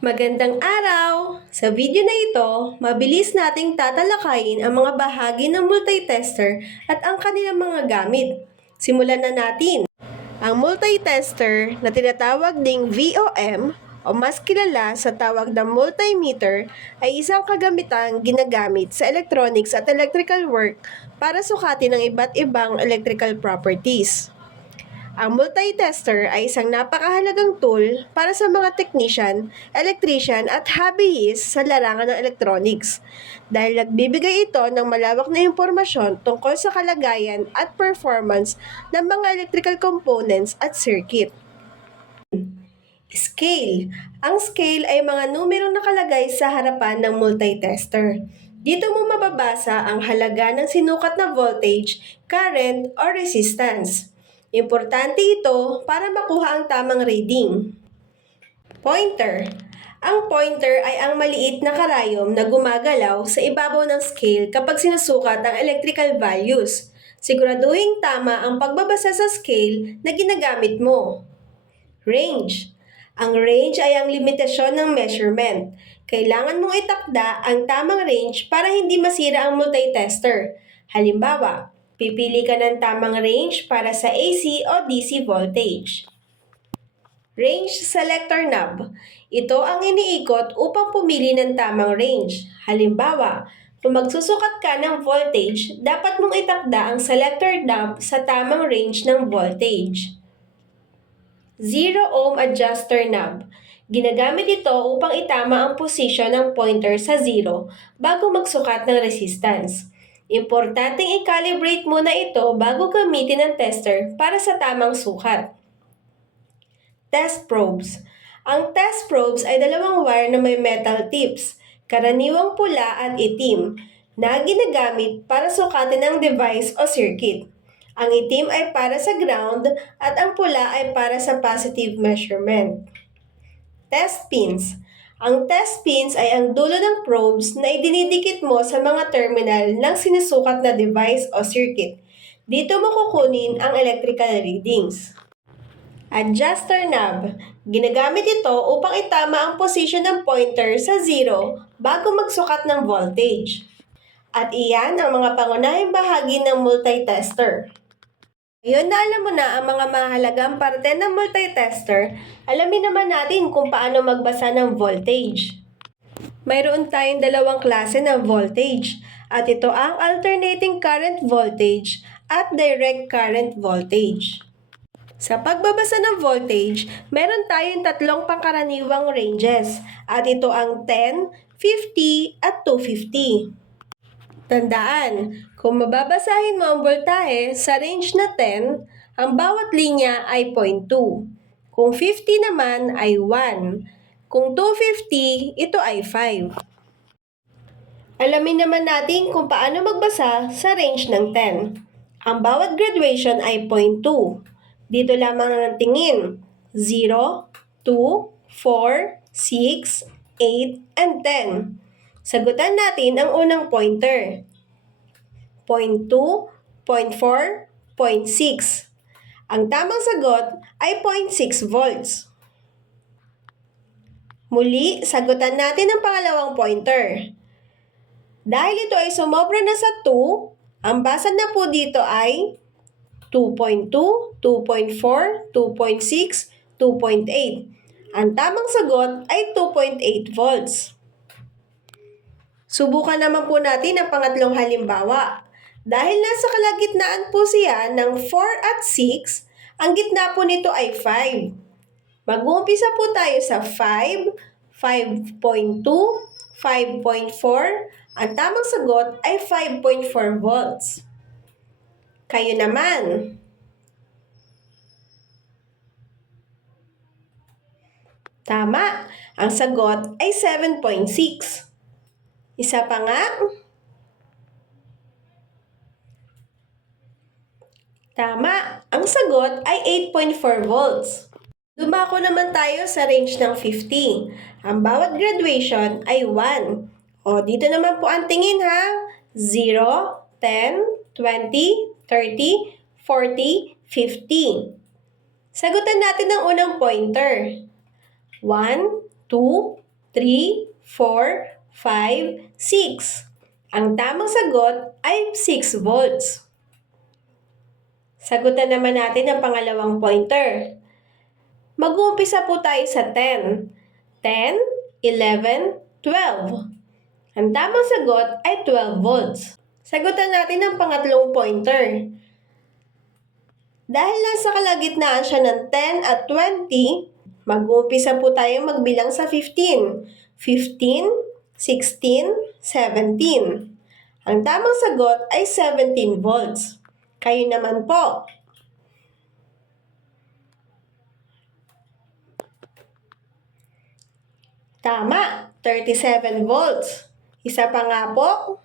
Magandang araw! Sa video na ito, mabilis nating tatalakayin ang mga bahagi ng multitester at ang kanilang mga gamit. Simulan na natin! Ang multitester na tinatawag ding VOM o mas kilala sa tawag na multimeter ay isang kagamitang ginagamit sa electronics at electrical work para sukatin ang iba't ibang electrical properties. Ang multitester ay isang napakahalagang tool para sa mga technician, electrician at hobbyists sa larangan ng electronics dahil nagbibigay ito ng malawak na impormasyon tungkol sa kalagayan at performance ng mga electrical components at circuit. Scale. Ang scale ay mga numerong nakalagay sa harapan ng multitester. Dito mo mababasa ang halaga ng sinukat na voltage, current, o resistance. Importante ito para makuha ang tamang reading. Pointer. Ang pointer ay ang maliit na karayom na gumagalaw sa ibabaw ng scale kapag sinusukat ang electrical values. Siguraduhin tama ang pagbabasa sa scale na ginagamit mo. Range. Ang range ay ang limitasyon ng measurement. Kailangan mong itakda ang tamang range para hindi masira ang multitester. Halimbawa, pipili ka ng tamang range para sa AC o DC voltage. Range selector knob. Ito ang iniikot upang pumili ng tamang range. Halimbawa, kung magsusukat ka ng voltage, dapat mong itakda ang selector knob sa tamang range ng voltage. Zero ohm adjuster knob. Ginagamit ito upang itama ang posisyon ng pointer sa zero bago magsukat ng resistance. Importanteng i-calibrate muna ito bago gamitin ang tester para sa tamang sukat. Test probes. Ang test probes ay dalawang wire na may metal tips, karaniwang pula at itim, na ginagamit para sukatin ang device o circuit. Ang itim ay para sa ground at ang pula ay para sa positive measurement. Test pins. Ang test pins ay ang dulo ng probes na idinidikit mo sa mga terminal ng sinusukat na device o circuit. Dito mo kukunin ang electrical readings. Adjuster knob. Ginagamit ito upang itama ang posisyon ng pointer sa zero bago magsukat ng voltage. At iyan ang mga pangunahing bahagi ng multitester. Ngayon na alam mo na ang mga mahalagang parte ng multitester, alamin naman natin kung paano magbasa ng voltage. Mayroon tayong dalawang klase ng voltage at ito ang alternating current voltage at direct current voltage. Sa pagbabasa ng voltage, meron tayong tatlong pangkaraniwang ranges at ito ang 10, 50 at 250. Tandaan, kung mababasahin mo ang voltahe sa range na 10, ang bawat linya ay 0.2. Kung 50 naman ay 1. Kung 250, ito ay 5. Alamin naman natin kung paano magbasa sa range ng 10. Ang bawat graduation ay 0.2. Dito lamang ang tingin, 0, 2, 4, 6, 8, and 10. Sagutan natin ang unang pointer. 0.2, 0.4, 0.6. Ang tamang sagot ay 0.6 volts. Muli, sagutan natin ang pangalawang pointer. Dahil ito ay sumobra na sa 2, ang basa na po dito ay 2.2, 2.4, 2.6, 2.8. Ang tamang sagot ay 2.8 volts. Subukan naman po natin ang pangatlong halimbawa. Dahil nasa kalagitnaan po siya ng 4 at 6, ang gitna po nito ay 5. Mag-uumpisa po tayo sa 5, 5.2, 5.4. Ang tamang sagot ay 5.4 volts. Kayo naman. Tama, ang sagot ay 7.6. Isa pa nga. Tama, ang sagot ay 8.4 volts. Dumako naman tayo sa range ng 50. Ang bawat graduation ay 1. O, dito naman po ang tingin ha. 0, 10, 20, 30, 40, 50. Sagutan natin ang unang pointer. 1, 2, 3, 4, 5, 6. Ang tamang sagot ay 6 volts. Sagutan naman natin ang pangalawang pointer. Mag-uumpisa po tayo sa 10. 10, 11, 12. Ang tamang sagot ay 12 volts. Sagutan natin ang pangatlong pointer. Dahil nasa kalagitnaan siya ng 10 at 20, mag-uumpisa po tayo magbilang sa 15. 15, 16, 17. Ang tamang sagot ay 17 volts. Kayo naman po. Tama, 37 volts. Isa pa nga po.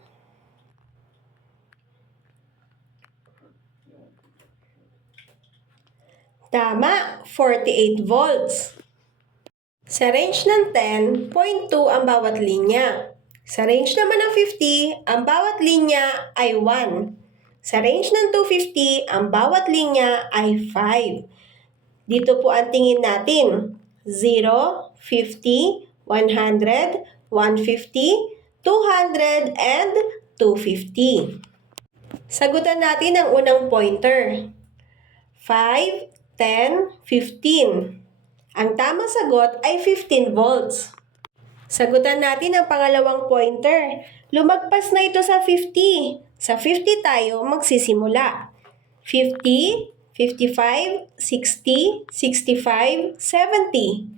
Tama, 48 volts. Sa range ng 10, 0.2 ang bawat linya. Sa range naman ng 50, ang bawat linya ay 1. Sa range ng 250, ang bawat linya ay 5. Dito po ang tingin natin. 0, 50, 100, 150, 200, and 250. Sagutan natin ang unang pointer. 5, 10, 15. Ang tamang sagot ay 15 volts. Sagutan natin ang pangalawang pointer. Lumagpas na ito sa 50. Sa 50 tayo magsisimula. 50, 55, 60, 65, 70.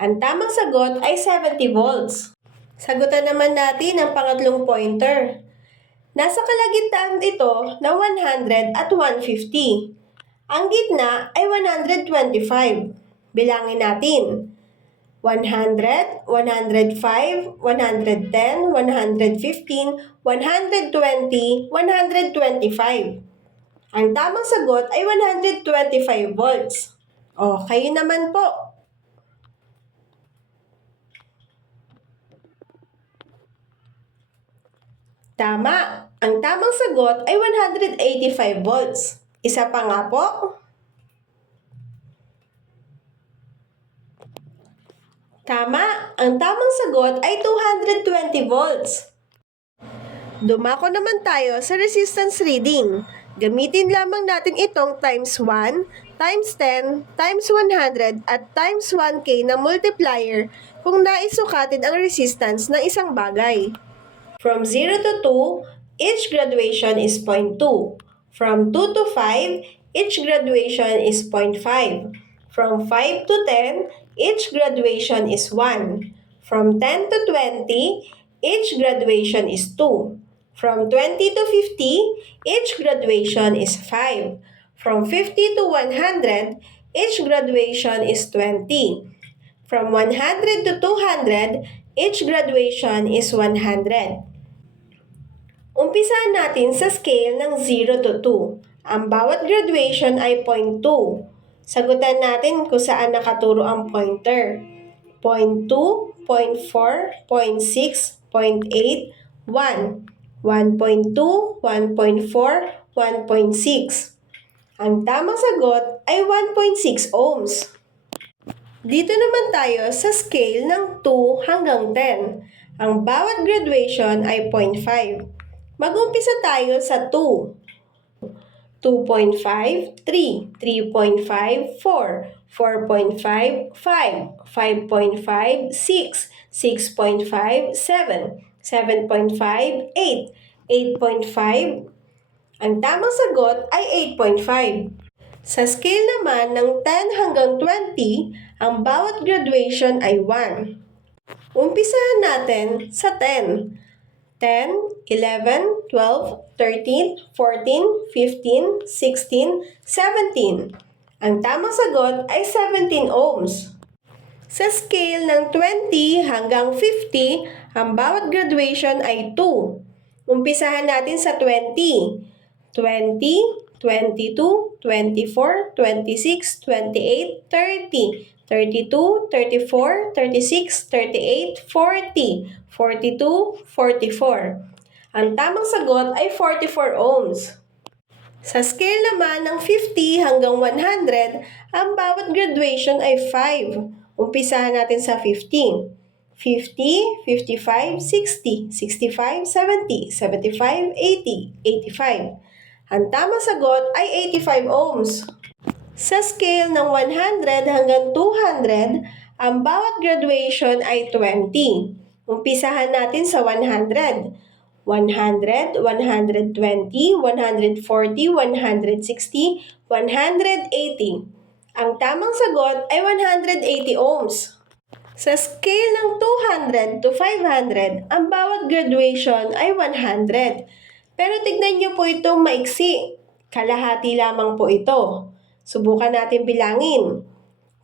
Ang tamang sagot ay 70 volts. Sagutan naman natin ang pangatlong pointer. Nasa kalagitnaan ito na 100 at 150. Ang gitna ay 125. Bilangin natin. 100, 105, 110, 115, 120, 125. Ang tamang sagot ay 125 volts. O, kayo naman po. Tama. Ang tamang sagot ay 185 volts. Isa pa nga po. Tama. Ang tamang sagot ay 220 volts. Dumako naman tayo sa resistance reading. Gamitin lamang natin itong times 1, times 10, times 100, at times 1K na multiplier kung naisukatin ang resistance ng isang bagay. From 0 to 2, each graduation is 0.2. From 2 to 5, each graduation is 0.5. From 5 to 10, each graduation is 1. From 10 to 20, each graduation is 2. From 20 to 50, each graduation is 5. From 50 to 100, each graduation is 20. From 100 to 200, each graduation is 100. Umpisahan natin sa scale ng 0 to 2. Ang bawat graduation ay 0.2. Sagutan natin kung saan nakaturo ang pointer. 0.2, 0.4, 0.6, 0.8, 1. 1.2, 1.4, 1.6. Ang tamang sagot ay 1.6 ohms. Dito naman tayo sa scale ng 2 hanggang 10. Ang bawat graduation ay 0.5. Mag-umpisa tayo sa 2. 2.5, 3. 3.5, 4. 4.5, 5. 5.5, 6. 6.5, 7. 7.5, 8. 8.5. Ang tamang sagot ay 8.5. Sa scale naman ng 10 hanggang 20, ang bawat graduation ay 1. Umpisahan natin sa 10. 10, 11, 12, 13, 14, 15, 16, 17. Ang tamang sagot ay 17 ohms. Sa scale ng 20 hanggang 50, ang bawat graduation ay 2. Umpisahan natin sa 20. 20, 22, 24, 26, 28, 30. 32, 34, 36, 38, 40, 42, 44. Ang tamang sagot ay 44 ohms. Sa scale naman ng 50 hanggang 100, ang bawat graduation ay 5. Umpisahan natin sa 15. 50, 55, 60, 65, 70, 75, 80, 85. Ang tamang sagot ay 85 ohms. Sa scale ng 100 hanggang 200, ang bawat graduation ay 20. Umpisahan natin sa 100. 100, 120, 140, 160, 180. Ang tamang sagot ay 180 ohms. Sa scale ng 200 to 500, ang bawat graduation ay 100. Pero tignan niyo po itong maiksi. Kalahati lamang po ito. Subukan natin bilangin.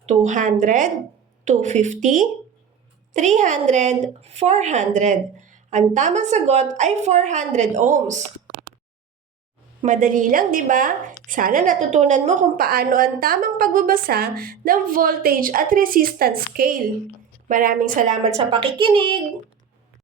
200, 250, 300, 400. Ang tamang sagot ay 400 ohms. Madali lang, di ba? Sana natutunan mo kung paano ang tamang pagbabasa ng voltage at resistance scale. Maraming salamat sa pakikinig!